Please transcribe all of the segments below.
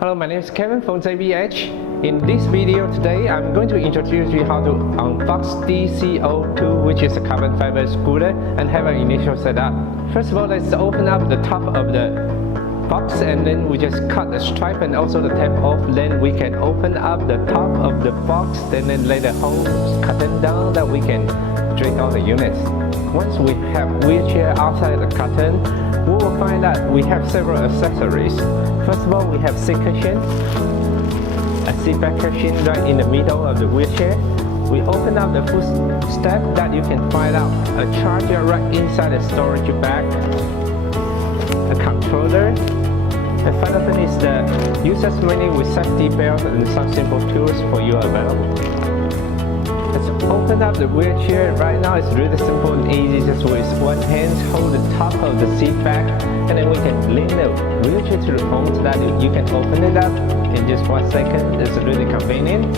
Hello, my name is Kevin from JBH. In this video today, I'm going to introduce you how to unbox DC02, which is a carbon fiber scooter, and have an initial setup. First of all, let's open up the top of the box, and then we just cut the stripe and also the tape off. Then we can open up the top of the box, and then lay the whole carton down that we can drink all the units. Once we have wheelchair outside the carton, we will find that we have several accessories. First of all, we have seat cushion, a seat back cushion right in the middle of the wheelchair. We open up the footstep that you can find out a charger right inside the storage bag, a controller, and finally is the user's manual with safety belts and some simple tools for you available. Let's open up the wheelchair. Right now it's really simple and easy. Just with one hand hold the top of the seat back, and then we can lean the wheelchair to the front so that you can open it up in just 1 second. It's really convenient.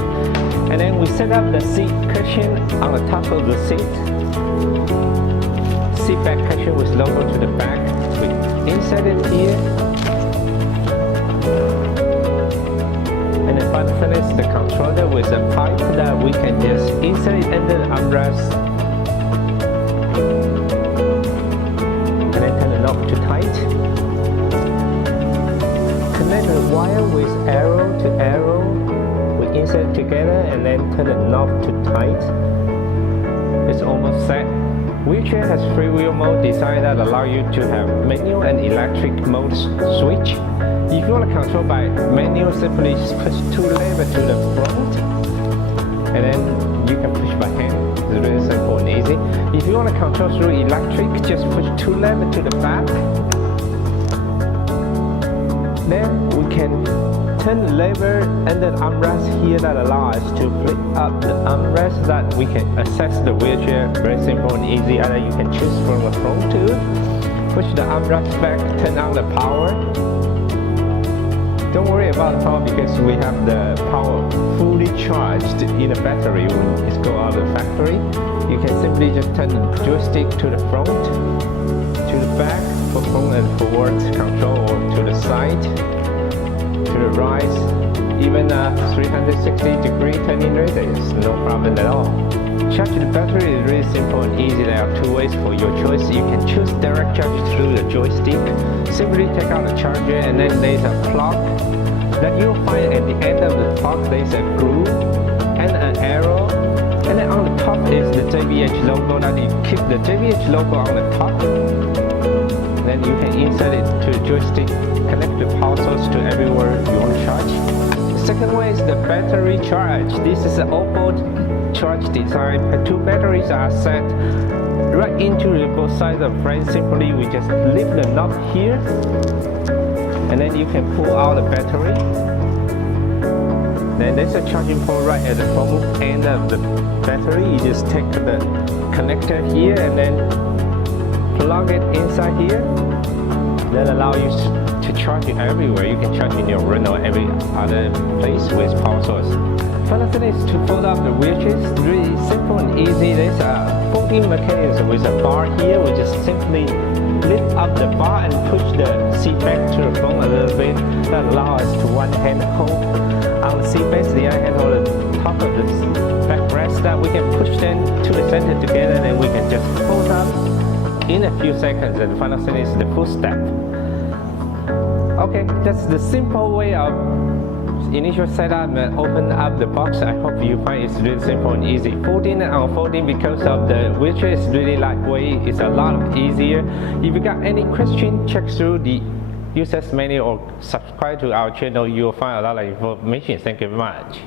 And then we set up the seat cushion on the top of the seat. Seat back cushion with logo to the back. We insert it here. And then finally is the controller with a pipe that we can just insert it under the armrest. And then turn the knob to tight. Connect the wire with arrow to arrow. We insert it together and then turn the knob to tight. It's almost set. Wheelchair has freewheel mode design that allow you to have manual and electric mode switch. If you want to control by manual, simply push 2 levers to the front, and then you can push by hand. It's really simple and easy. If you want to control through electric, just push 2 levers to the back. Then we can turn the lever under the armrest here that allows us to flip up the armrest so that we can access the wheelchair. Very simple and easy. Either you can choose from the front too. Push the armrest back, turn on the power. Don't worry about the power because we have the power fully charged in the battery when it goes out of the factory. You can simply just turn the joystick to the front, to the back for front and forward control, or to the side, to the right, even a 360-degree turning radius, no problem at all. Charging the battery is really simple and easy. There are 2 ways for your choice. You can choose direct charge through the joystick. Simply take out the charger, and then there's a plug that you'll find at the end of the plug. There's a groove and an arrow, and then on the top is the JBH logo. That you keep the JBH logo on the top. Then you can insert it to the joystick, connect the power source to everywhere you want to charge. The second way is the battery charge. This is an onboard charge design. 2 batteries are set right into both sides of the frame. Simply we just lift the knob here, and then you can pull out the battery. Then there's a charging port right at the front end of the battery. You just take the connector here and then plug it inside here. That allows you to charge it everywhere. You can charge in your room or every other place with power source. Finally is to fold up the wheelchair. It's really simple and easy. There's a folding mechanism with a bar here. We just simply lift up the bar and push the seat back to the front a little bit. That allows us to one hand hold on the seat base, the other hand hold the top of the backrest. That we can push them to the center together, and we can just fold up in a few seconds. And finally is the full step. Okay, that's the simple way of initial setup and open up the box. I hope you find it's really simple and easy. Folding and unfolding, because of the wheelchair is really lightweight, it's a lot easier. If you got any question, check through the user's manual or subscribe to our channel. You will find a lot of information. Thank you very much.